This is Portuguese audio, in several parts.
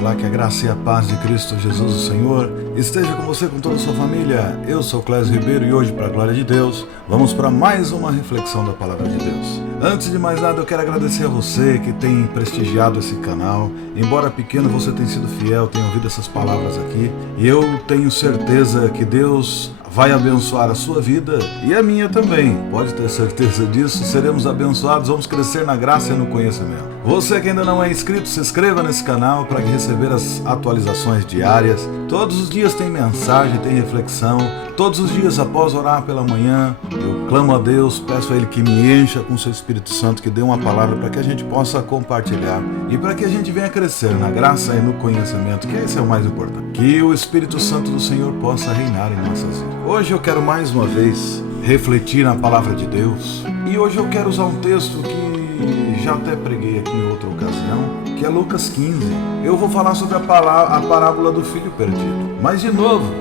Olá, que a graça e a paz de Cristo Jesus, o Senhor, esteja com você, com toda a sua família. Eu sou Clésio Ribeiro e hoje, para a glória de Deus, vamos para mais uma reflexão da Palavra de Deus. Antes de mais nada, eu quero agradecer a você que tem prestigiado esse canal. Embora pequeno, você tem sido fiel, tem ouvido essas palavras aqui. E eu tenho certeza que Deus vai abençoar a sua vida e a minha também. Pode ter certeza disso, seremos abençoados, vamos crescer na graça e no conhecimento. Você que ainda não é inscrito, se inscreva nesse canal para receber as atualizações diárias. Todos os dias tem mensagem, tem reflexão. Todos os dias após orar pela manhã, eu clamo a Deus, peço a Ele que me encha com o seu Espírito Santo, que dê uma palavra para que a gente possa compartilhar e para que a gente venha crescer na graça e no conhecimento, que esse é o mais importante. Que o Espírito Santo do Senhor possa reinar em nossas vidas. Hoje eu quero mais uma vez refletir na palavra de Deus e hoje eu quero usar um texto que já até preguei aqui em outra ocasião, que é Lucas 15. Eu vou falar sobre a parábola do filho perdido, mas de novo,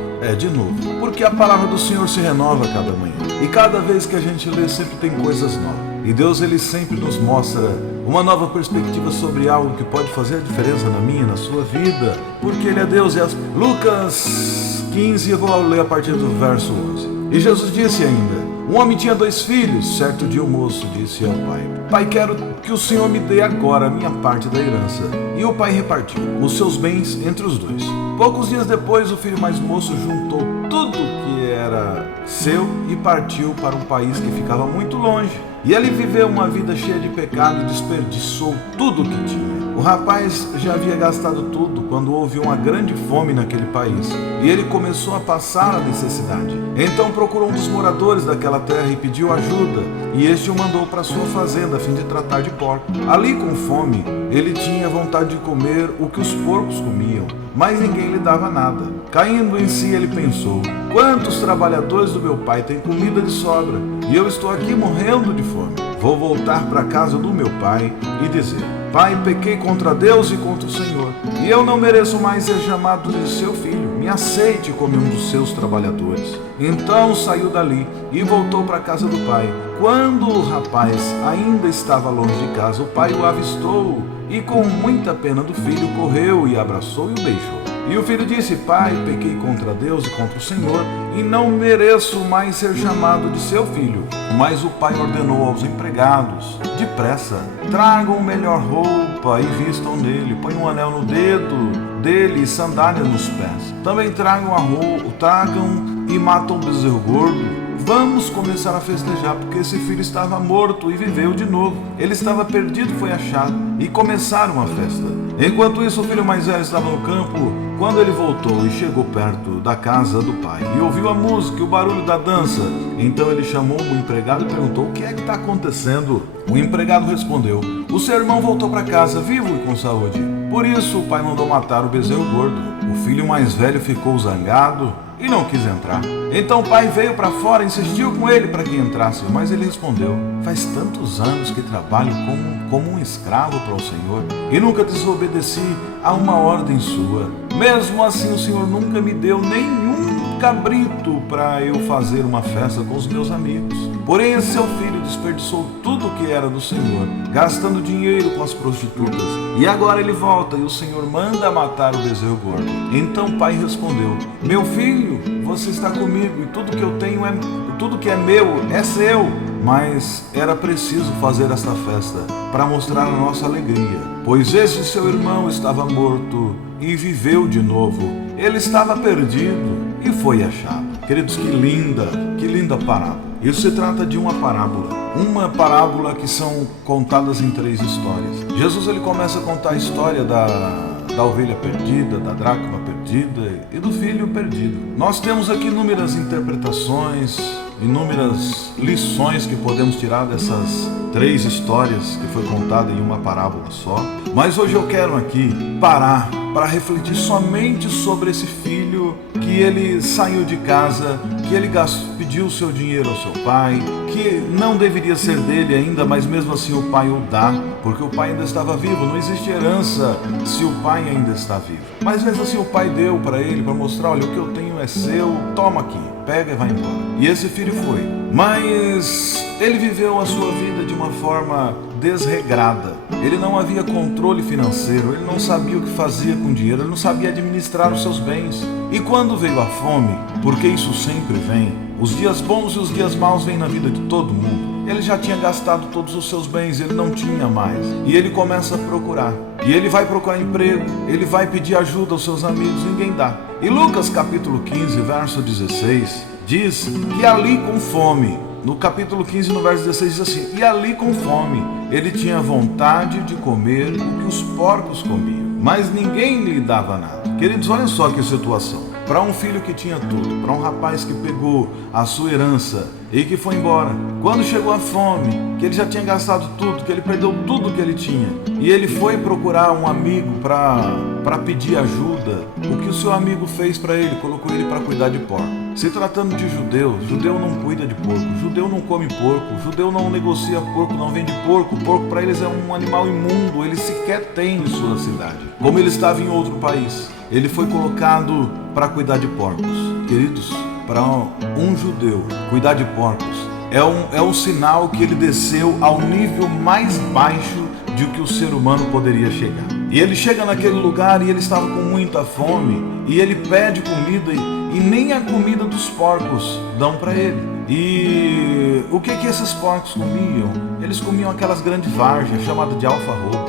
porque a palavra do Senhor se renova a cada manhã e cada vez que a gente lê sempre tem coisas novas e Deus ele sempre nos mostra uma nova perspectiva sobre algo que pode fazer a diferença na minha, na sua vida, porque Ele é Deus. Lucas 15, eu vou ler a partir do verso 11. E Jesus disse ainda: um homem tinha 2 filhos. Certo dia o moço disse ao pai: Pai, quero que o Senhor me dê agora a minha parte da herança. E o pai repartiu os seus bens entre os 2. Poucos dias depois, o filho mais moço juntou tudo que era seu e partiu para um país que ficava muito longe. E ele viveu uma vida cheia de pecado e desperdiçou tudo o que tinha. O rapaz já havia gastado tudo quando houve uma grande fome naquele país e ele começou a passar a necessidade. Então procurou um dos moradores daquela terra e pediu ajuda, e este o mandou para sua fazenda a fim de tratar de porcos. Ali com fome, ele tinha vontade de comer o que os porcos comiam, mas ninguém lhe dava nada. Caindo em si, ele pensou: quantos trabalhadores do meu pai têm comida de sobra e eu estou aqui morrendo de fome. Vou voltar para a casa do meu pai e dizer: Pai, pequei contra Deus e contra o Senhor, e eu não mereço mais ser chamado de seu filho. Me aceite como um dos seus trabalhadores. Então saiu dali e voltou para a casa do pai. Quando o rapaz ainda estava longe de casa, o pai o avistou e, com muita pena do filho, correu e abraçou e o beijou. E o filho disse: Pai, pequei contra Deus e contra o Senhor, e não mereço mais ser chamado de seu filho. Mas o pai ordenou aos empregados: depressa, tragam melhor roupa e vistam nele, ponham um anel no dedo dele e sandálias nos pés. Também tragam e matam um bezerro gordo. Vamos começar a festejar, porque esse filho estava morto e viveu de novo. Ele estava perdido e foi achado. E começaram uma festa. Enquanto isso, o filho mais velho estava no campo. Quando ele voltou e chegou perto da casa do pai e ouviu a música e o barulho da dança, então ele chamou o empregado e perguntou: o que é que está acontecendo? O empregado respondeu: o seu irmão voltou para casa vivo e com saúde. Por isso o pai mandou matar o bezerro gordo. O filho mais velho ficou zangado e não quis entrar. Então o pai veio para fora e insistiu com ele para que entrasse, mas ele respondeu: faz tantos anos que trabalho como um escravo para o Senhor e nunca desobedeci a uma ordem sua. Mesmo assim, o Senhor nunca me deu nenhum cabrito para eu fazer uma festa com os meus amigos. Porém, esse seu filho desperdiçou tudo o que era do Senhor, gastando dinheiro com as prostitutas. E agora ele volta e o Senhor manda matar o bezerro gordo. Então o pai respondeu: meu filho, você está comigo e tudo que eu tenho tudo que é meu é seu. Mas era preciso fazer esta festa para mostrar a nossa alegria, pois esse seu irmão estava morto e viveu de novo. Ele estava perdido e foi achado. Queridos, que linda parábola. Isso se trata de uma parábola que são contadas em 3 histórias. Jesus ele começa a contar a história da ovelha perdida, da dracma perdida e do filho perdido. Nós temos aqui inúmeras interpretações, inúmeras lições que podemos tirar dessas 3 histórias que foi contada em uma parábola só. Mas hoje eu quero aqui parar para refletir somente sobre esse filho que ele saiu de casa, que ele pediu o seu dinheiro ao seu pai, que não deveria ser dele ainda, mas mesmo assim o pai o dá, porque o pai ainda estava vivo. Não existe herança se o pai ainda está vivo. Mas mesmo assim o pai deu para ele, para mostrar: olha, o que eu tenho é seu, toma aqui, pega e vai embora. E esse filho foi. Mas ele viveu a sua vida de uma forma desregrada. ele não havia controle financeiro, ele não sabia o que fazia com o dinheiro, ele não sabia administrar os seus bens. E quando veio a fome, porque isso sempre vem, os dias bons e os dias maus vêm na vida de todo mundo. Ele já tinha gastado todos os seus bens, ele não tinha mais. E ele começa a procurar. E ele vai procurar emprego, ele vai pedir ajuda aos seus amigos, ninguém dá. E Lucas capítulo 15, verso 16, diz que ali com fome, no capítulo 15, no verso 16, diz assim: e ali com fome, ele tinha vontade de comer o que os porcos comiam, mas ninguém lhe dava nada. Queridos, olha só que situação. Para um filho que tinha tudo, para um rapaz que pegou a sua herança e que foi embora, quando chegou a fome, que ele já tinha gastado tudo, que ele perdeu tudo que ele tinha, e ele foi procurar um amigo para pedir ajuda, o que o seu amigo fez para ele? Colocou ele para cuidar de porco. Se tratando de judeu, judeu não cuida de porco, judeu não come porco, judeu não negocia porco, não vende porco. Porco para eles é um animal imundo, ele sequer tem em sua cidade. Como ele estava em outro país, ele foi colocado para cuidar de porcos. Queridos, para um judeu, cuidar de porcos é um sinal que ele desceu ao nível mais baixo de que o ser humano poderia chegar. E ele chega naquele lugar e ele estava com muita fome, e ele pede comida e nem a comida dos porcos dão para ele. E o que esses porcos comiam? Eles comiam aquelas grandes várzeas chamadas de alfarroba.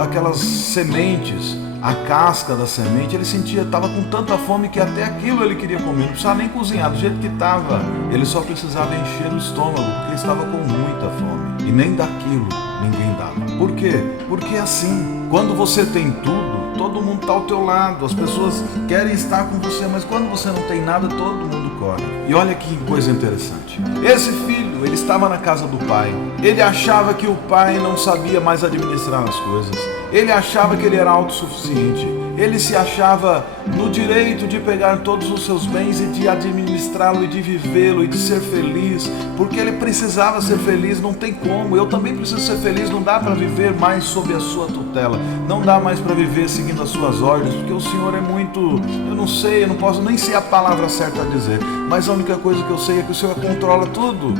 Aquelas sementes, a casca da semente, ele sentia, estava com tanta fome que até aquilo ele queria comer, não precisava nem cozinhar, do jeito que estava, ele só precisava encher o estômago, porque estava com muita fome, e nem daquilo ninguém dava. Por quê? Porque assim, quando você tem tudo, todo mundo está ao teu lado, as pessoas querem estar com você, mas quando você não tem nada, todo mundo corre. E olha que coisa interessante, esse filho, ele estava na casa do pai, ele achava que o pai não sabia mais administrar as coisas, ele achava que ele era autossuficiente, ele se achava no direito de pegar todos os seus bens e de administrá-lo e de vivê-lo e de ser feliz, porque ele precisava ser feliz. Não tem como, eu também preciso ser feliz, não dá para viver mais sob a sua tutela, não dá mais para viver seguindo as suas ordens, porque o Senhor é muito, eu não sei, eu não posso nem ser a palavra certa a dizer, mas a única coisa que eu sei é que o Senhor controla tudo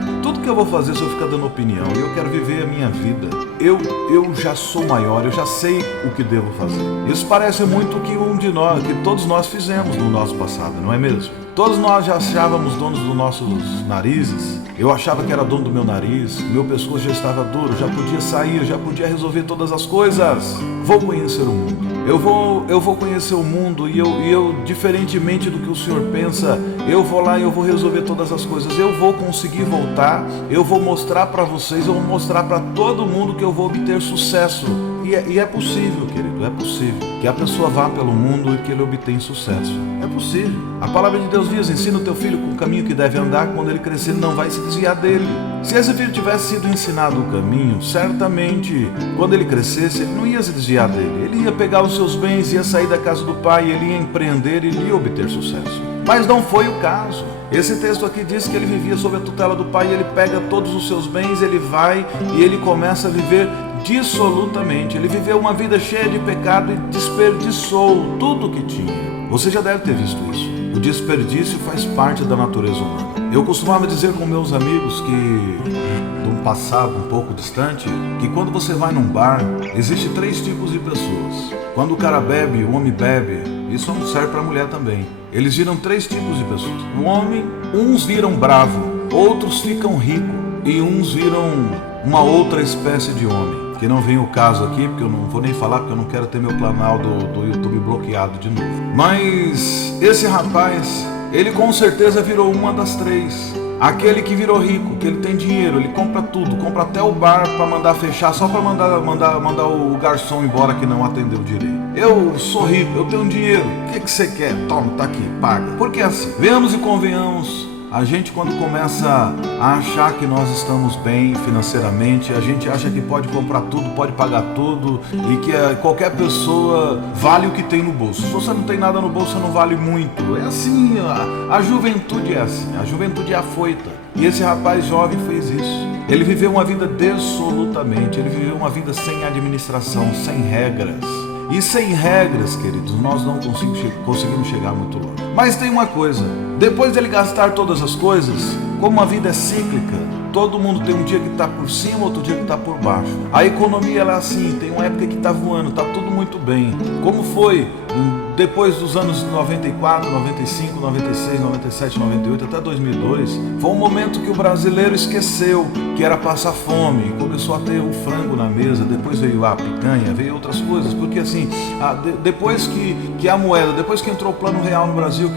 que eu vou fazer. Se eu ficar dando opinião, e eu quero viver a minha vida, eu já sou maior, eu já sei o que devo fazer. Isso parece muito que todos nós fizemos no nosso passado, não é mesmo? Todos nós já achávamos donos dos nossos narizes. Eu achava que era dono do meu nariz, meu pescoço já estava duro, já podia sair, já podia resolver todas as coisas. Vou conhecer o mundo. Eu vou conhecer o mundo e eu, diferentemente do que o Senhor pensa, eu vou lá e eu vou resolver todas as coisas. Eu vou conseguir voltar, eu vou mostrar para vocês, eu vou mostrar para todo mundo que eu vou obter sucesso. E é possível, querido, é possível que a pessoa vá pelo mundo e que ele obtenha sucesso. É possível. A palavra de Deus diz: ensina o teu filho com o caminho que deve andar, quando ele crescer ele não vai se desviar dele. Se esse filho tivesse sido ensinado o caminho, certamente, quando ele crescesse, ele não ia se desviar dele. Ele ia pegar os seus bens, ia sair da casa do pai, ele ia empreender e ele ia obter sucesso. Mas não foi o caso. Esse texto aqui diz que ele vivia sob a tutela do pai, ele pega todos os seus bens, ele vai e ele começa a viver dissolutamente. Ele viveu uma vida cheia de pecado e desperdiçou tudo o que tinha. Você já deve ter visto isso. O desperdício faz parte da natureza humana. Eu costumava dizer com meus amigos que, de um passado um pouco distante, que quando você vai num bar, existe 3 tipos de pessoas. Quando o cara bebe, o homem bebe, isso não serve para a mulher também. Eles viram 3 tipos de pessoas. O homem, uns viram bravo, outros ficam ricos e uns viram uma outra espécie de homem. Que não vem o caso aqui, porque eu não vou nem falar, porque eu não quero ter meu canal do YouTube bloqueado de novo. Mas esse rapaz, ele com certeza virou uma das 3. Aquele que virou rico, que ele tem dinheiro, ele compra tudo, compra até o bar para mandar fechar, só para mandar o garçom embora que não atendeu direito. Eu sou rico, eu tenho dinheiro, o que você quer? Toma, tá aqui, paga. Porque assim, venhamos e convenhamos, a gente quando começa a achar que nós estamos bem financeiramente, a gente acha que pode comprar tudo, pode pagar tudo e que qualquer pessoa vale o que tem no bolso. Se você não tem nada no bolso, você não vale muito. É assim, a juventude é assim, a juventude é afoita. E esse rapaz jovem fez isso. Ele viveu uma vida dissolutamente, ele viveu uma vida sem administração, sem regras. E sem regras, queridos, nós não conseguimos chegar muito longe. Mas tem uma coisa, depois dele gastar todas as coisas, como a vida é cíclica, Todo mundo tem um dia que está por cima, outro dia que está por baixo. A economia ela é assim, tem uma época que está voando, está tudo muito bem. Como foi depois dos anos 94, 95, 96, 97, 98 até 2002, foi um momento que o brasileiro esqueceu que era passar fome, começou a ter o frango na mesa, depois veio a picanha, veio outras coisas, porque assim, depois que a moeda, depois que entrou o Plano Real no Brasil,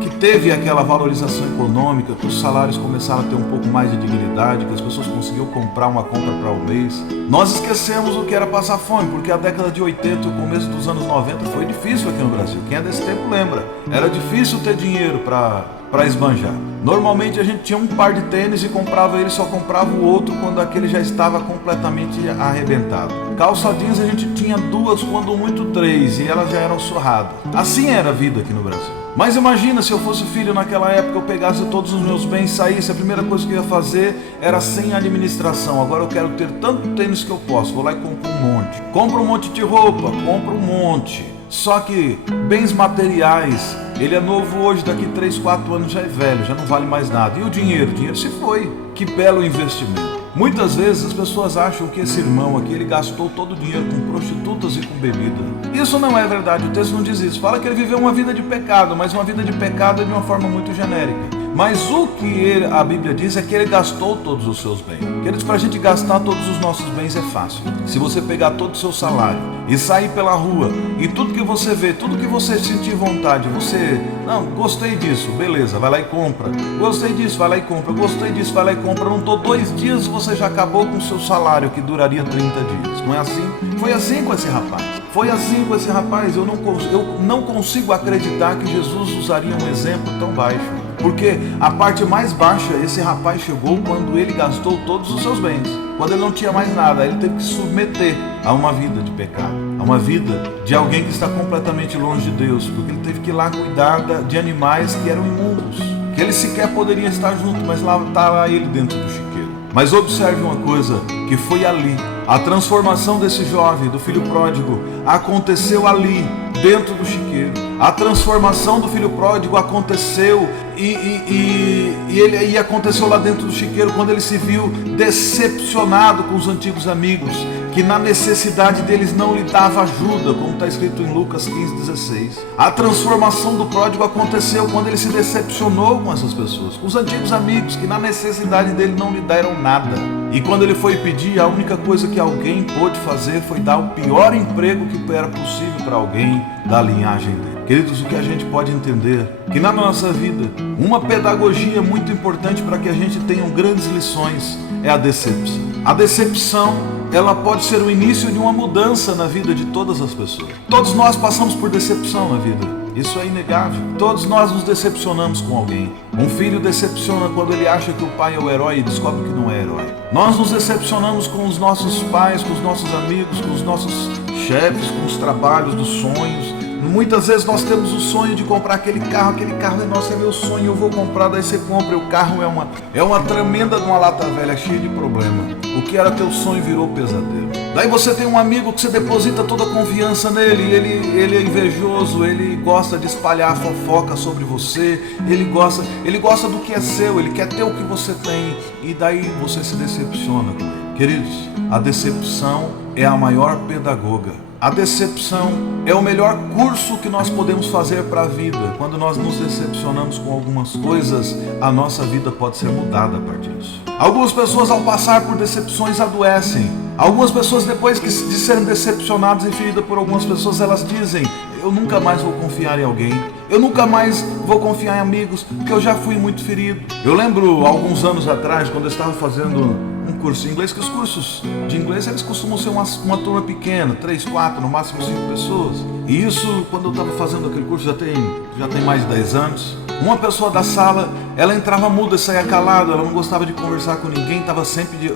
que teve aquela valorização econômica, que os salários começaram a ter um pouco mais de dignidade, que as pessoas conseguiam comprar uma compra para o mês, nós esquecemos o que era passar fome, porque a década de 80 e o começo dos anos 90 foi difícil aqui no Brasil. Quem é desse tempo lembra, era difícil ter dinheiro para esbanjar. Normalmente a gente tinha um par de tênis e comprava ele, só comprava o outro quando aquele já estava completamente arrebentado. Calça jeans a gente tinha duas, quando muito três, e elas já eram surradas. Assim era a vida aqui no Brasil. Mas imagina se eu fosse filho naquela época, eu pegasse todos os meus bens, saísse, a primeira coisa que eu ia fazer era sem administração. Agora eu quero ter tanto tênis que eu posso, vou lá e compro um monte. Compro um monte de roupa, compro um monte. Só que bens materiais, ele é novo hoje, daqui 3, 4 anos já é velho, já não vale mais nada. E o dinheiro? O dinheiro se foi. Que belo investimento. Muitas vezes as pessoas acham que esse irmão aqui, ele gastou todo o dinheiro com prostitutas e com bebida. Isso não é verdade, o texto não diz isso. Fala que ele viveu uma vida de pecado, mas uma vida de pecado é de uma forma muito genérica. Mas o que a Bíblia diz é que ele gastou todos os seus bens. Queridos, para a gente gastar todos os nossos bens é fácil. Se você pegar todo o seu salário e sair pela rua e tudo que você vê, tudo que você sentir vontade, você, não, gostei disso, beleza, vai lá e compra. Gostei disso, vai lá e compra. Gostei disso, vai lá e compra. Não tô 2 dias, você já acabou com o seu salário, que duraria 30 dias. Não é assim? Foi assim com esse rapaz. Foi assim com esse rapaz. Eu não consigo acreditar que Jesus usaria um exemplo tão baixo. Porque a parte mais baixa, esse rapaz chegou quando ele gastou todos os seus bens. Quando ele não tinha mais nada, ele teve que se submeter a uma vida de pecado, a uma vida de alguém que está completamente longe de Deus, porque ele teve que ir lá cuidar de animais que eram imundos, que ele sequer poderia estar junto, mas lá estava ele dentro do chiqueiro. Mas observe uma coisa, que foi ali, a transformação desse jovem, do filho pródigo, aconteceu ali, dentro do chiqueiro. A transformação do filho pródigo aconteceu e aconteceu lá dentro do chiqueiro, quando ele se viu decepcionado com os antigos amigos, que na necessidade deles não lhe dava ajuda, como está escrito em Lucas 15:16. A transformação do pródigo aconteceu quando ele se decepcionou com essas pessoas, com os antigos amigos, que na necessidade dele não lhe deram nada. E quando ele foi pedir, a única coisa que alguém pôde fazer foi dar o pior emprego que era possível para alguém da linhagem dele. Queridos, o que a gente pode entender, que na nossa vida, uma pedagogia muito importante para que a gente tenha grandes lições é a decepção. A decepção, ela pode ser o início de uma mudança na vida de todas as pessoas. Todos nós passamos por decepção na vida. Isso é inegável. Todos nós nos decepcionamos com alguém. Um filho decepciona quando ele acha que o pai é o herói e descobre que não é herói. Nós nos decepcionamos com os nossos pais, com os nossos amigos, com os nossos chefes, com os trabalhos, dos sonhos. Muitas vezes nós temos o sonho de comprar aquele carro é nosso, é meu sonho, eu vou comprar, daí você compra, e o carro é uma tremenda de uma lata velha, cheia de problema. O que era teu sonho virou pesadelo. Daí você tem um amigo que você deposita toda a confiança nele, ele é invejoso, ele gosta de espalhar fofoca sobre você, ele gosta do que é seu, ele quer ter o que você tem, e daí você se decepciona com ele. Queridos, a decepção é a maior pedagoga. A decepção é o melhor curso que nós podemos fazer para a vida. Quando nós nos decepcionamos com algumas coisas, a nossa vida pode ser mudada a partir disso. Algumas pessoas, ao passar por decepções, adoecem. Algumas pessoas, depois de serem decepcionadas e feridas por algumas pessoas, elas dizem: eu nunca mais vou confiar em alguém, eu nunca mais vou confiar em amigos, porque eu já fui muito ferido. Eu lembro, alguns anos atrás, quando eu estava fazendo um curso de inglês, que os cursos de inglês eles costumam ser uma turma pequena, 3, 4, no máximo 5 pessoas. E isso, quando eu estava fazendo aquele curso, já tem mais de 10 anos. Uma pessoa da sala, ela entrava muda e saía calada, ela não gostava de conversar com ninguém, estava sempre de...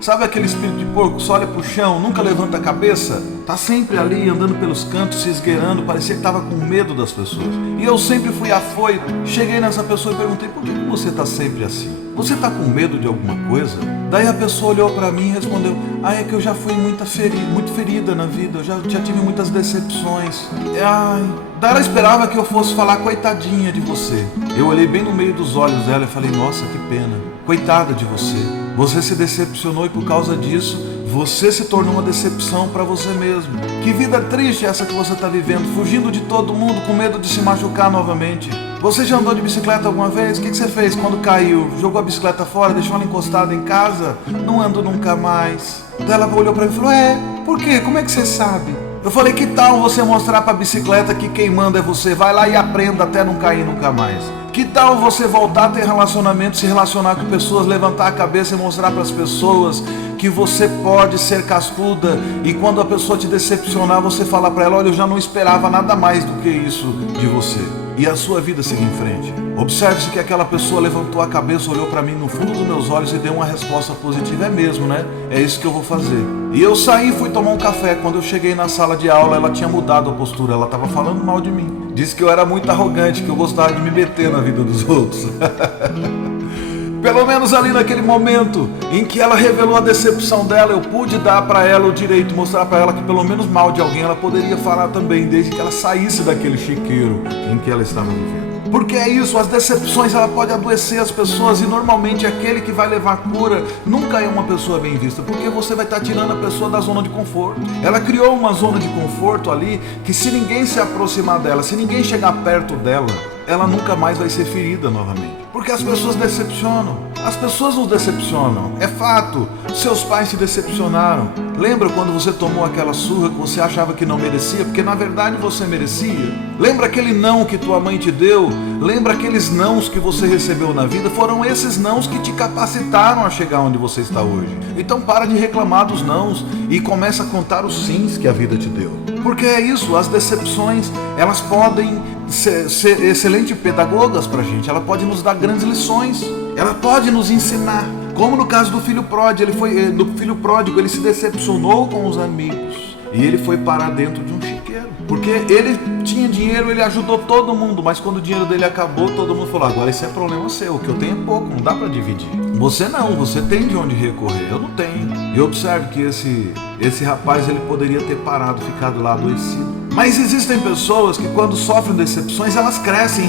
Sabe aquele espírito de porco, só olha pro chão, nunca levanta a cabeça? Tá sempre ali, andando pelos cantos, se esgueirando, parecia que estava com medo das pessoas. E eu sempre fui afoito. Cheguei nessa pessoa e perguntei: por que você está sempre assim? você está com medo de alguma coisa? Daí a pessoa olhou para mim e respondeu: é que eu já fui muito ferida na vida, eu já tive muitas decepções. Daí ela esperava que eu fosse falar: coitadinha de você. Eu olhei bem no meio dos olhos dela e falei: nossa, que pena, coitada de você. Você se decepcionou e por causa disso você se tornou uma decepção para você mesmo. Que vida triste essa que você está vivendo, fugindo de todo mundo com medo de se machucar novamente. Você já andou de bicicleta alguma vez? O que você fez quando caiu? Jogou a bicicleta fora, deixou ela encostada em casa? Não ando nunca mais. Daí ela olhou para mim e falou: por quê? Como é que você sabe? Eu falei: que tal você mostrar para a bicicleta que quem manda é você? Vai lá e aprenda até não cair nunca mais. Que tal você voltar a ter relacionamento, se relacionar com pessoas, levantar a cabeça e mostrar para as pessoas que você pode ser cascuda, e quando a pessoa te decepcionar, você falar para ela: olha, eu já não esperava nada mais do que isso de você. E a sua vida seguir em frente. Observe-se que aquela pessoa levantou a cabeça, olhou para mim no fundo dos meus olhos e deu uma resposta positiva. É mesmo, né? É isso que eu vou fazer. E eu saí e fui tomar um café. Quando eu cheguei na sala de aula, ela tinha mudado a postura. Ela estava falando mal de mim. Disse que eu era muito arrogante, que eu gostava de me meter na vida dos outros. Pelo menos ali naquele momento em que ela revelou a decepção dela, eu pude dar para ela o direito, mostrar para ela que pelo menos mal de alguém ela poderia falar também, desde que ela saísse daquele chiqueiro em que ela estava vivendo. Porque é isso, as decepções ela pode adoecer as pessoas, e normalmente aquele que vai levar cura nunca é uma pessoa bem vista, porque você vai estar tirando a pessoa da zona de conforto. Ela criou uma zona de conforto ali, que se ninguém se aproximar dela, se ninguém chegar perto dela, ela nunca mais vai ser ferida novamente. Porque as pessoas decepcionam. As pessoas nos decepcionam. É fato. Seus pais se decepcionaram. Lembra quando você tomou aquela surra que você achava que não merecia, porque na verdade você merecia? Lembra aquele não que tua mãe te deu? Lembra aqueles nãos que você recebeu na vida? Foram esses nãos que te capacitaram a chegar onde você está hoje. Então para de reclamar dos nãos e começa a contar os sims que a vida te deu. Porque é isso, as decepções, elas podem ser excelentes pedagogas pra gente. Ela pode nos dar grandes lições. Ela pode nos ensinar. Como no caso do filho pródigo, ele se decepcionou com os amigos e ele foi parar dentro de um chiqueiro. Porque ele tinha dinheiro, ele ajudou todo mundo, mas quando o dinheiro dele acabou, todo mundo falou: agora esse é problema seu, o que eu tenho é pouco, não dá para dividir. Você não, você tem de onde recorrer, eu não tenho. E observe que esse rapaz, ele poderia ter parado, ficado lá adoecido. Mas existem pessoas que quando sofrem decepções, elas crescem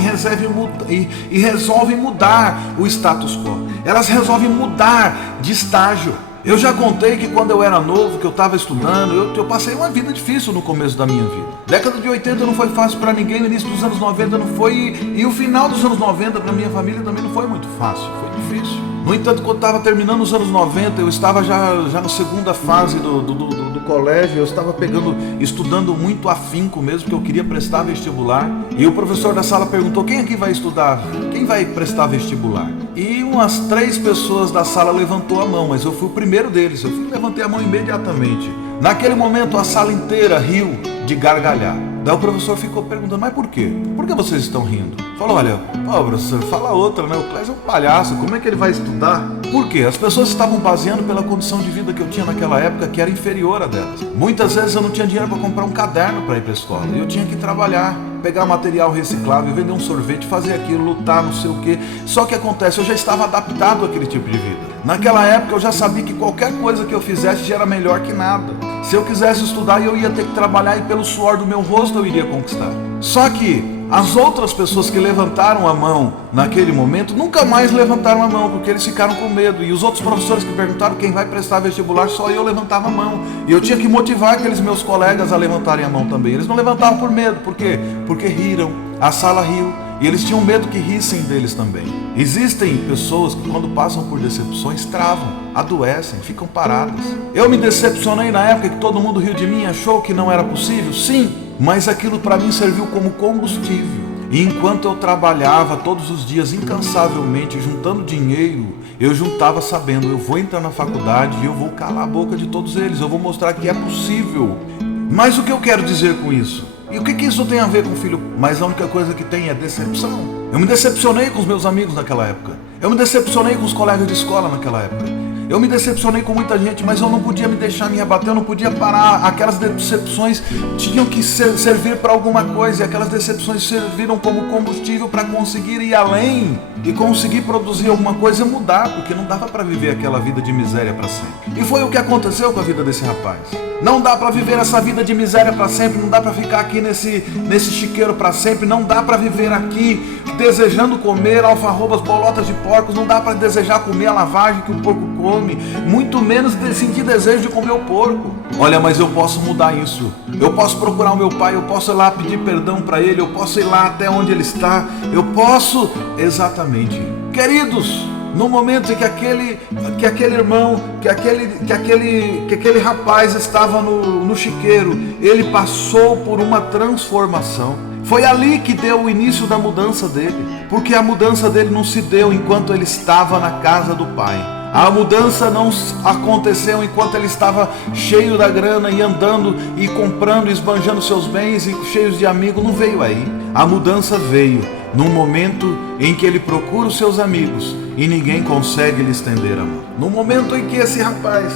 e resolvem mudar o status quo. Elas resolvem mudar de estágio. Eu já contei que quando eu era novo, que eu estava estudando, eu passei uma vida difícil no começo da minha vida. Década de 80 não foi fácil para ninguém, no início dos anos 90 não foi, e o final dos anos 90 para minha família também não foi muito fácil, foi difícil. No entanto, quando estava terminando os anos 90, eu estava já na segunda fase do colégio, eu estava estudando muito afinco mesmo, porque eu queria prestar vestibular. E o professor da sala perguntou: quem aqui vai estudar? Quem vai prestar vestibular? E umas 3 pessoas da sala levantou a mão, mas eu fui o primeiro deles. Eu levantei a mão imediatamente. Naquele momento a sala inteira riu de gargalhar. Daí o professor ficou perguntando: mas por quê? Por que vocês estão rindo? Falou: olha, professor, fala outra, né? O Clésio é um palhaço, como é que ele vai estudar? Por quê? As pessoas estavam baseando pela condição de vida que eu tinha naquela época, que era inferior a delas. Muitas vezes eu não tinha dinheiro para comprar um caderno para ir para a escola. Eu tinha que trabalhar, pegar material reciclável, vender um sorvete, fazer aquilo, lutar, não sei o quê. Só que acontece, eu já estava adaptado àquele tipo de vida. Naquela época eu já sabia que qualquer coisa que eu fizesse já era melhor que nada. Se eu quisesse estudar, eu ia ter que trabalhar, e pelo suor do meu rosto eu iria conquistar. Só que as outras pessoas que levantaram a mão naquele momento nunca mais levantaram a mão, porque eles ficaram com medo. E os outros professores que perguntaram quem vai prestar vestibular, só eu levantava a mão. E eu tinha que motivar aqueles meus colegas a levantarem a mão também. Eles não levantavam por medo. Por quê? Porque riram. A sala riu. E eles tinham medo que rissem deles também. Existem pessoas que quando passam por decepções travam, adoecem, ficam paradas. Eu me decepcionei na época que todo mundo riu de mim, achou que não era possível? Sim, mas aquilo para mim serviu como combustível. E enquanto eu trabalhava todos os dias incansavelmente juntando dinheiro, eu juntava sabendo: eu vou entrar na faculdade e eu vou calar a boca de todos eles, eu vou mostrar que é possível. Mas o que eu quero dizer com isso? E o que isso tem a ver com o filho? Mas a única coisa que tem é decepção. Eu me decepcionei com os meus amigos naquela época. Eu me decepcionei com os colegas de escola naquela época. Eu me decepcionei com muita gente, mas eu não podia me deixar me abater, eu não podia parar. Aquelas decepções tinham que servir para alguma coisa, e aquelas decepções serviram como combustível para conseguir ir além e conseguir produzir alguma coisa e mudar, porque não dava para viver aquela vida de miséria para sempre. E foi o que aconteceu com a vida desse rapaz. Não dá para viver essa vida de miséria para sempre, não dá para ficar aqui nesse chiqueiro para sempre, não dá para viver aqui desejando comer alfarrobas, bolotas de porcos, não dá para desejar comer a lavagem que o porco come, muito menos sentir desejo de comer o porco. Olha, mas eu posso mudar isso. Eu posso procurar o meu pai, eu posso ir lá pedir perdão para ele, eu posso ir lá até onde ele está, eu posso, exatamente. Queridos, no momento em que aquele irmão, que aquele rapaz estava no chiqueiro, ele passou por uma transformação. Foi ali que deu o início da mudança dele, porque a mudança dele não se deu enquanto ele estava na casa do pai. A mudança não aconteceu enquanto ele estava cheio da grana e andando e comprando, esbanjando seus bens e cheios de amigos. Não veio aí. A mudança veio num momento em que ele procura os seus amigos e ninguém consegue lhe estender a mão. No momento em que esse rapaz,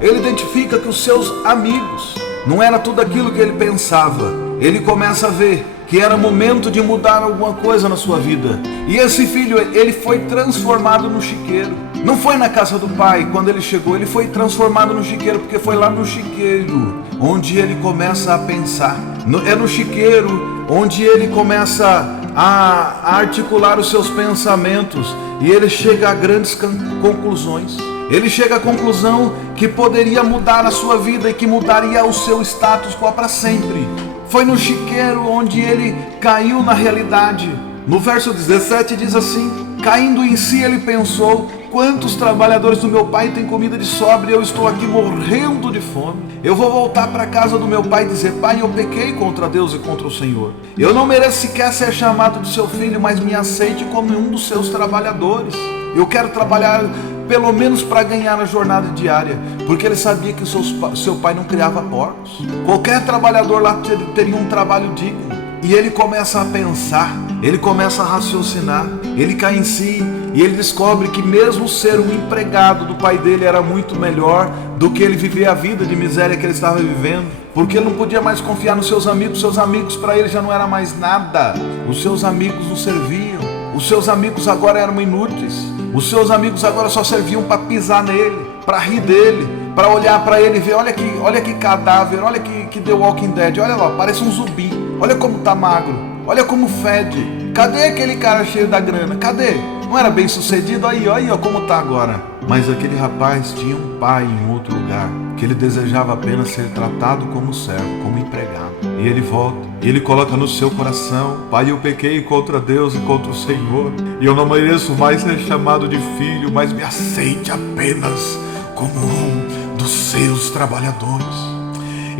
ele identifica que os seus amigos não era tudo aquilo que ele pensava, ele começa a ver que era momento de mudar alguma coisa na sua vida. E esse filho, ele foi transformado no chiqueiro. Não foi na casa do pai, quando ele chegou, ele foi transformado no chiqueiro, porque foi lá no chiqueiro onde ele começa a pensar. É no chiqueiro onde ele começa a articular os seus pensamentos e ele chega a grandes conclusões. Ele chega à conclusão que poderia mudar a sua vida e que mudaria o seu status quo para sempre. Foi no chiqueiro onde ele caiu na realidade. No verso 17 diz assim: caindo em si ele pensou, quantos trabalhadores do meu pai têm comida de sobra e eu estou aqui morrendo de fome. Eu vou voltar para a casa do meu pai e dizer, pai, eu pequei contra Deus e contra o Senhor. Eu não mereço sequer ser chamado de seu filho, mas me aceite como um dos seus trabalhadores. Eu quero trabalhar pelo menos para ganhar a jornada diária, porque ele sabia que seu pai não criava porcos. Qualquer trabalhador lá teria um trabalho digno. E ele começa a pensar, ele começa a raciocinar, ele cai em si e ele descobre que mesmo ser um empregado do pai dele era muito melhor do que ele viver a vida de miséria que ele estava vivendo, porque ele não podia mais confiar nos seus amigos para ele já não era mais nada. Os seus amigos não serviam, os seus amigos agora eram inúteis, os seus amigos agora só serviam para pisar nele, para rir dele, para olhar para ele e ver, olha que cadáver, olha que The Walking Dead, olha lá, parece um zumbi, olha como tá magro, olha como fede, cadê aquele cara cheio da grana, cadê? Não era bem sucedido? Aí ó como tá agora. Mas aquele rapaz tinha um pai em outro lugar, que ele desejava apenas ser tratado como servo, como empregado. E ele volta, e ele coloca no seu coração, pai, eu pequei contra Deus e contra o Senhor, e eu não mereço mais ser chamado de filho, mas me aceite apenas como um dos seus trabalhadores.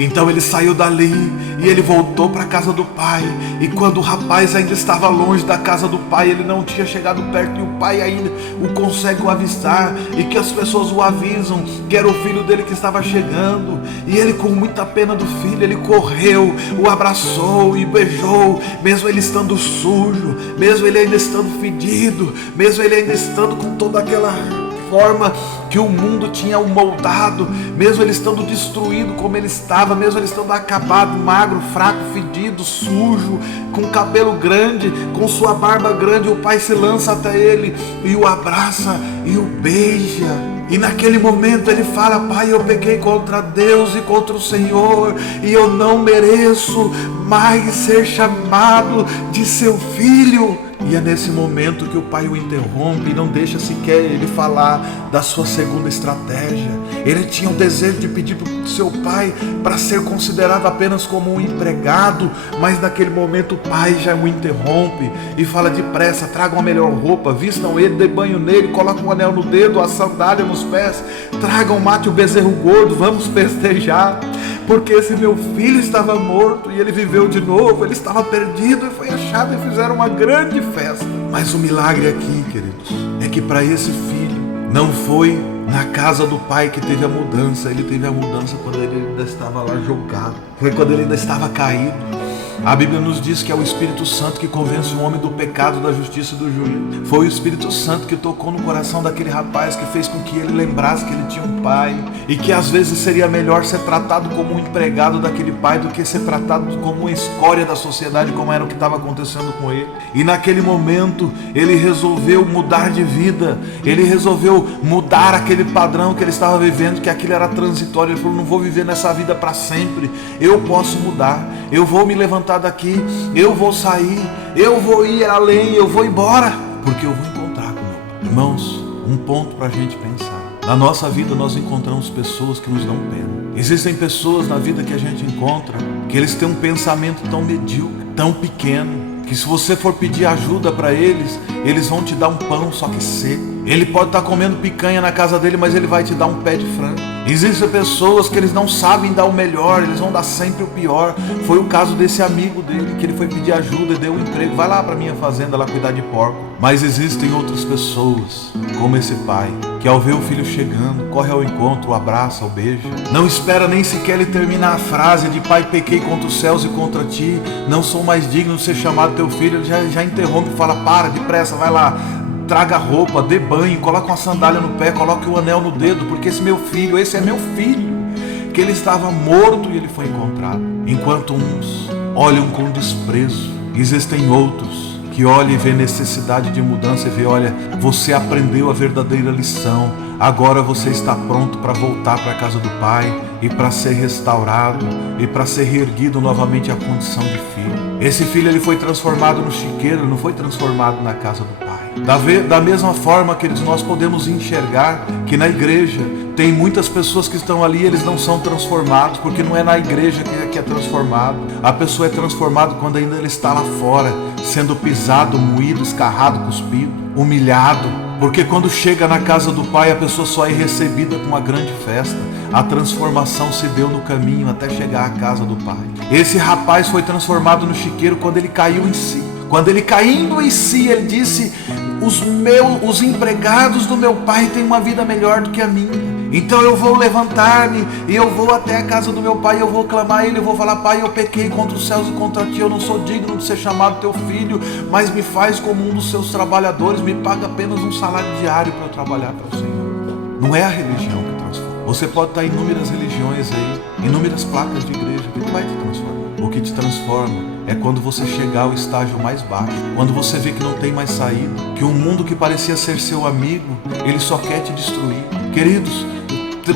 Então ele saiu dali e ele voltou para a casa do pai. E quando o rapaz ainda estava longe da casa do pai, ele não tinha chegado perto e o pai ainda o consegue o avistar e que as pessoas o avisam que era o filho dele que estava chegando. E ele, com muita pena do filho, ele correu, o abraçou e beijou, mesmo ele estando sujo, mesmo ele ainda estando fedido, mesmo ele ainda estando com toda aquela forma que o mundo tinha o moldado, mesmo ele estando destruído como ele estava, mesmo ele estando acabado, magro, fraco, fedido, sujo, com cabelo grande, com sua barba grande, o pai se lança até ele e o abraça e o beija. E naquele momento ele fala, pai, eu pequei contra Deus e contra o Senhor, e eu não mereço mais ser chamado de seu filho. E é nesse momento que o pai o interrompe e não deixa sequer ele falar da sua segunda estratégia. Ele tinha o desejo de pedir para o seu pai para ser considerado apenas como um empregado, mas naquele momento o pai já o interrompe e fala, depressa, tragam a melhor roupa, vistam ele, dê banho nele, colocam um anel no dedo, a sandália nos pés, tragam, mate o bezerro gordo, vamos festejar, porque esse meu filho estava morto e ele viveu de novo, ele estava perdido e foi achado e fizeram uma grande festa. Mas o milagre aqui, queridos, é que para esse filho não foi na casa do pai que teve a mudança, ele teve a mudança quando ele ainda estava lá jogado, foi quando ele ainda estava caído. A Bíblia nos diz que é o Espírito Santo que convence o homem do pecado, da justiça e do juízo. Foi o Espírito Santo que tocou no coração daquele rapaz, que fez com que ele lembrasse que ele tinha um pai, e que às vezes seria melhor ser tratado como um empregado daquele pai do que ser tratado como uma escória da sociedade, como era o que estava acontecendo com ele. E naquele momento ele resolveu mudar de vida, ele resolveu mudar aquele padrão que ele estava vivendo, que aquilo era transitório. Ele falou: não vou viver nessa vida para sempre, eu posso mudar, eu vou me levantar daqui, eu vou sair, eu vou ir além, eu vou embora, porque eu vou encontrar com meu pai. Irmãos, um ponto para a gente pensar: na nossa vida nós encontramos pessoas que nos dão pena. Existem pessoas na vida que a gente encontra que eles têm um pensamento tão medíocre, tão pequeno, que se você for pedir ajuda para eles, eles vão te dar um pão só que seco. Ele pode estar comendo picanha na casa dele, mas ele vai te dar um pé de frango. Existem pessoas que eles não sabem dar o melhor, eles vão dar sempre o pior. Foi o caso desse amigo dele, que ele foi pedir ajuda e deu um emprego: vai lá para minha fazenda lá cuidar de porco. Mas existem outras pessoas, como esse pai, que ao ver o filho chegando, corre ao encontro, o abraça, o beija. Não espera nem sequer ele terminar a frase de: pai, pequei contra os céus e contra ti, não sou mais digno de ser chamado teu filho. Ele já interrompe e fala: para, depressa, vai lá, traga a roupa, dê banho, coloca uma sandália no pé, coloque o anel no dedo, porque esse é meu filho, que ele estava morto e ele foi encontrado. Enquanto uns olham com desprezo, existem outros que olham e vê necessidade de mudança e vê: olha, você aprendeu a verdadeira lição, agora você está pronto para voltar para a casa do Pai e para ser restaurado e para ser reerguido novamente à condição de filho. Esse filho, ele foi transformado no chiqueiro, não foi transformado na casa do Pai. Da mesma forma, queridos, nós podemos enxergar que na igreja tem muitas pessoas que estão ali, eles não são transformados, porque não é na igreja que é transformado. A pessoa é transformada quando ainda ele está lá fora, sendo pisado, moído, escarrado, cuspido, humilhado. Porque quando chega na casa do Pai, a pessoa só é recebida com uma grande festa. A transformação se deu no caminho até chegar à casa do Pai. Esse rapaz foi transformado no chiqueiro quando ele caiu em si. Quando ele, caindo em si, ele disse: os empregados do meu pai têm uma vida melhor do que a minha. Então eu vou levantar-me e eu vou até a casa do meu pai, eu vou clamar a ele, eu vou falar: pai, eu pequei contra os céus e contra ti, eu não sou digno de ser chamado teu filho, mas me faz como um dos seus trabalhadores, me paga apenas um salário diário para eu trabalhar para o Senhor. Não é a religião que transforma. Você pode estar em inúmeras religiões aí, inúmeras placas de igreja, que não vai te transformar. O que te transforma é quando você chegar ao estágio mais baixo, quando você vê que não tem mais saída, que um mundo que parecia ser seu amigo, ele só quer te destruir. Queridos,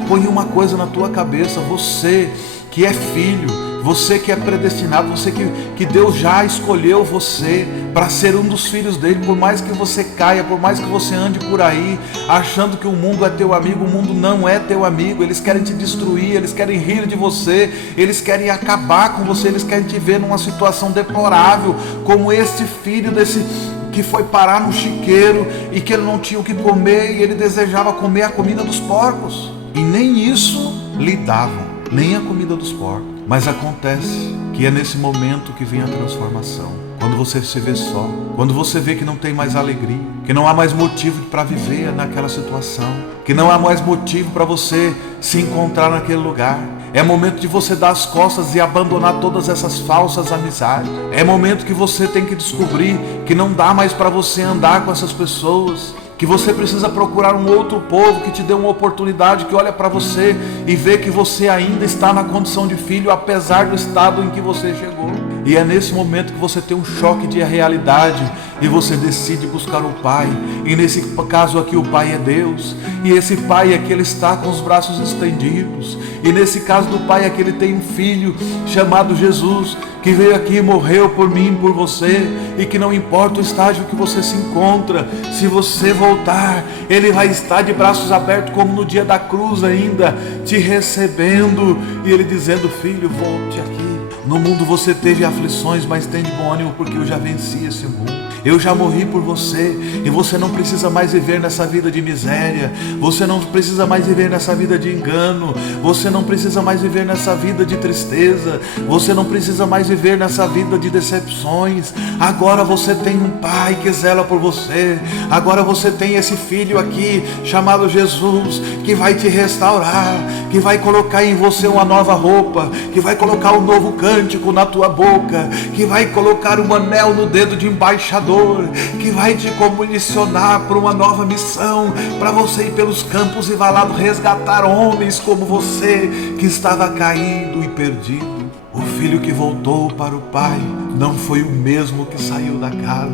põe uma coisa na tua cabeça: você que é filho, você que é predestinado, você que Deus já escolheu você para ser um dos filhos dele. Por mais que você caia, por mais que você ande por aí achando que o mundo é teu amigo, o mundo não é teu amigo. Eles querem te destruir, eles querem rir de você, eles querem acabar com você, eles querem te ver numa situação deplorável, como este filho desse que foi parar no chiqueiro e que ele não tinha o que comer e ele desejava comer a comida dos porcos, e nem isso lhe davam, nem a comida dos porcos. Mas acontece que é nesse momento que vem a transformação. Quando você se vê só, quando você vê que não tem mais alegria, que não há mais motivo para viver naquela situação, que não há mais motivo para você se encontrar naquele lugar. É momento de você dar as costas e abandonar todas essas falsas amizades. É momento que você tem que descobrir que não dá mais para você andar com essas pessoas, que você precisa procurar um outro povo que te dê uma oportunidade, que olha para você e vê que você ainda está na condição de filho, apesar do estado em que você chegou. E é nesse momento que você tem um choque de realidade e você decide buscar o Pai. E nesse caso aqui o Pai é Deus, e esse Pai é que Ele está com os braços estendidos. E nesse caso do Pai é que Ele tem um filho chamado Jesus, que veio aqui e morreu por mim e por você, e que não importa o estágio que você se encontra, se você voltar, Ele vai estar de braços abertos como no dia da cruz ainda, te recebendo, e Ele dizendo: filho, volte aqui. No mundo você teve aflições, mas tem de bom ânimo, porque eu já venci esse mundo. eu já morri por você, e você não precisa mais viver nessa vida de miséria, você não precisa mais viver nessa vida de engano, você não precisa mais viver nessa vida de tristeza, você não precisa mais viver nessa vida de decepções. Agora você tem um Pai que zela por você, agora você tem esse Filho aqui, chamado Jesus, que vai te restaurar, que vai colocar em você uma nova roupa, que vai colocar um novo cântico na tua boca, que vai colocar um anel no dedo de embaixador, que vai te comissionar para uma nova missão, para você ir pelos campos e valados resgatar homens como você, que estava caído e perdido. O filho que voltou para o pai não foi o mesmo que saiu da casa,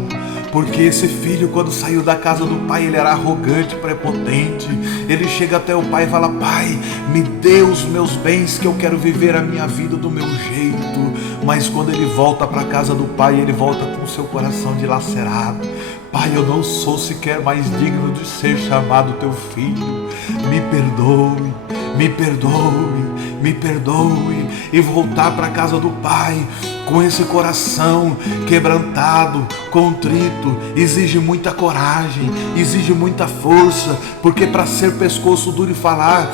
porque esse filho, quando saiu da casa do pai, ele era arrogante, prepotente. Ele chega até o pai e fala: pai, me dê os meus bens, que eu quero viver a minha vida do meu jeito. Mas quando ele volta para a casa do pai, ele volta com o seu coração dilacerado. Pai, eu não sou sequer mais digno de ser chamado teu filho, me perdoe, me perdoe, me perdoe. E voltar para a casa do pai com esse coração quebrantado, contrito, exige muita coragem, exige muita força, porque para ser pescoço duro e falar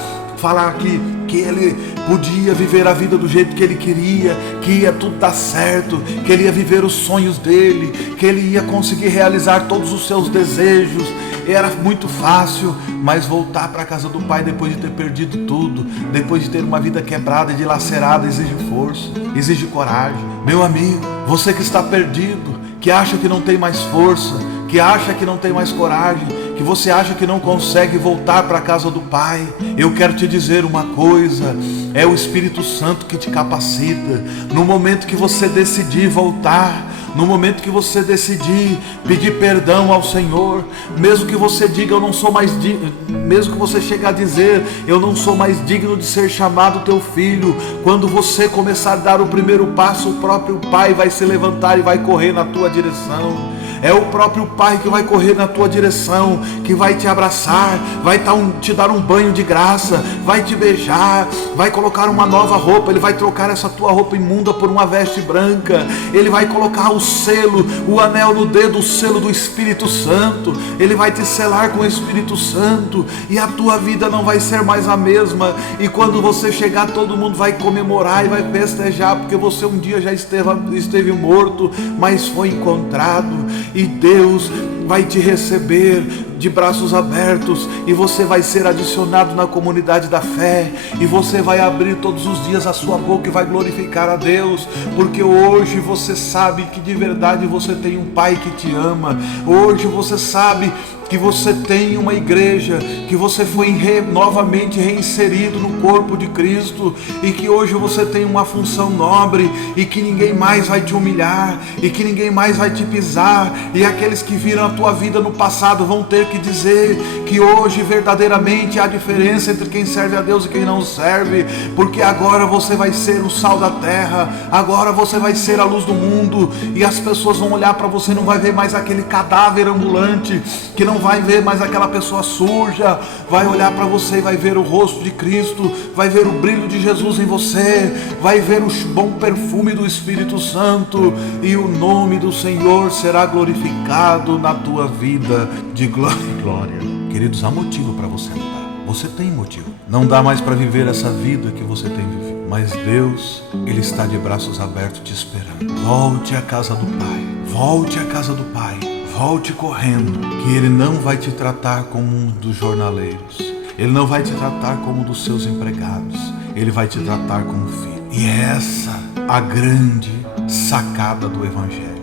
que ele podia viver a vida do jeito que ele queria, que ia tudo dar certo, que ele ia viver os sonhos dele, que ele ia conseguir realizar todos os seus desejos, era muito fácil. Mas voltar para a casa do pai depois de ter perdido tudo, depois de ter uma vida quebrada e dilacerada, exige força, exige coragem. Meu amigo, você que está perdido, que acha que não tem mais força, que acha que não tem mais coragem, que você acha que não consegue voltar para a casa do Pai, eu quero te dizer uma coisa: é o Espírito Santo que te capacita. No momento que você decidir voltar, no momento que você decidir pedir perdão ao Senhor, mesmo que você diga: eu não sou mais digno, mesmo que você chegue a dizer: eu não sou mais digno de ser chamado teu filho, quando você começar a dar o primeiro passo, o próprio Pai vai se levantar e vai correr na tua direção. É o próprio Pai que vai correr na tua direção, que vai te abraçar, vai te dar um banho de graça, vai te beijar, vai colocar uma nova roupa. Ele vai trocar essa tua roupa imunda por uma veste branca. Ele vai colocar o selo, o anel no dedo, o selo do Espírito Santo. Ele vai te selar com o Espírito Santo, e a tua vida não vai ser mais a mesma. E quando você chegar, todo mundo vai comemorar e vai festejar, porque você um dia já esteve morto, mas foi encontrado. E Deus vai te receber de braços abertos, e você vai ser adicionado na comunidade da fé, e você vai abrir todos os dias a sua boca e vai glorificar a Deus, porque hoje você sabe que de verdade você tem um Pai que te ama. Hoje você sabe que você tem uma igreja, que você foi novamente reinserido no corpo de Cristo, e que hoje você tem uma função nobre, e que ninguém mais vai te humilhar, e que ninguém mais vai te pisar. E aqueles que viram a tua vida no passado vão ter que dizer que hoje verdadeiramente há diferença entre quem serve a Deus e quem não serve, porque agora você vai ser o sal da terra, agora você vai ser a luz do mundo, e as pessoas vão olhar para você, não vai ver mais aquele cadáver ambulante, que não vai ver mais aquela pessoa suja, vai olhar para você e vai ver o rosto de Cristo, vai ver o brilho de Jesus em você, vai ver o bom perfume do Espírito Santo, e o nome do Senhor será glorificado na tua vida, de glória em glória. Queridos, há motivo para você mudar. Você tem motivo. Não dá mais para viver essa vida que você tem vivido, mas Deus, Ele está de braços abertos te esperando. Volte à casa do Pai, volte à casa do Pai, volte correndo, que Ele não vai te tratar como um dos jornaleiros, Ele não vai te tratar como um dos seus empregados, Ele vai te tratar como filho. E é essa a grande sacada do Evangelho.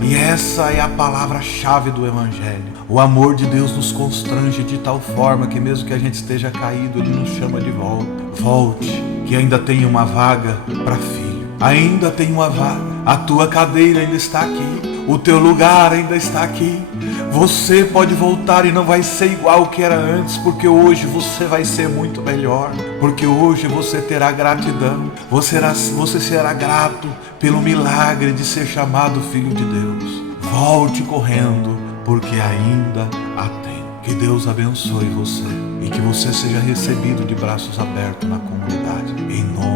E essa é a palavra-chave do Evangelho. O amor de Deus nos constrange de tal forma que mesmo que a gente esteja caído, Ele nos chama de volta. Volte, que ainda tem uma vaga para filho. Ainda tem uma vaga. A tua cadeira ainda está aqui. O teu lugar ainda está aqui. Você pode voltar e não vai ser igual ao que era antes, porque hoje você vai ser muito melhor. Porque hoje você terá gratidão. Você será grato pelo milagre de ser chamado filho de Deus. Volte correndo, porque ainda há tempo. Que Deus abençoe você e que você seja recebido de braços abertos na comunidade. Em nome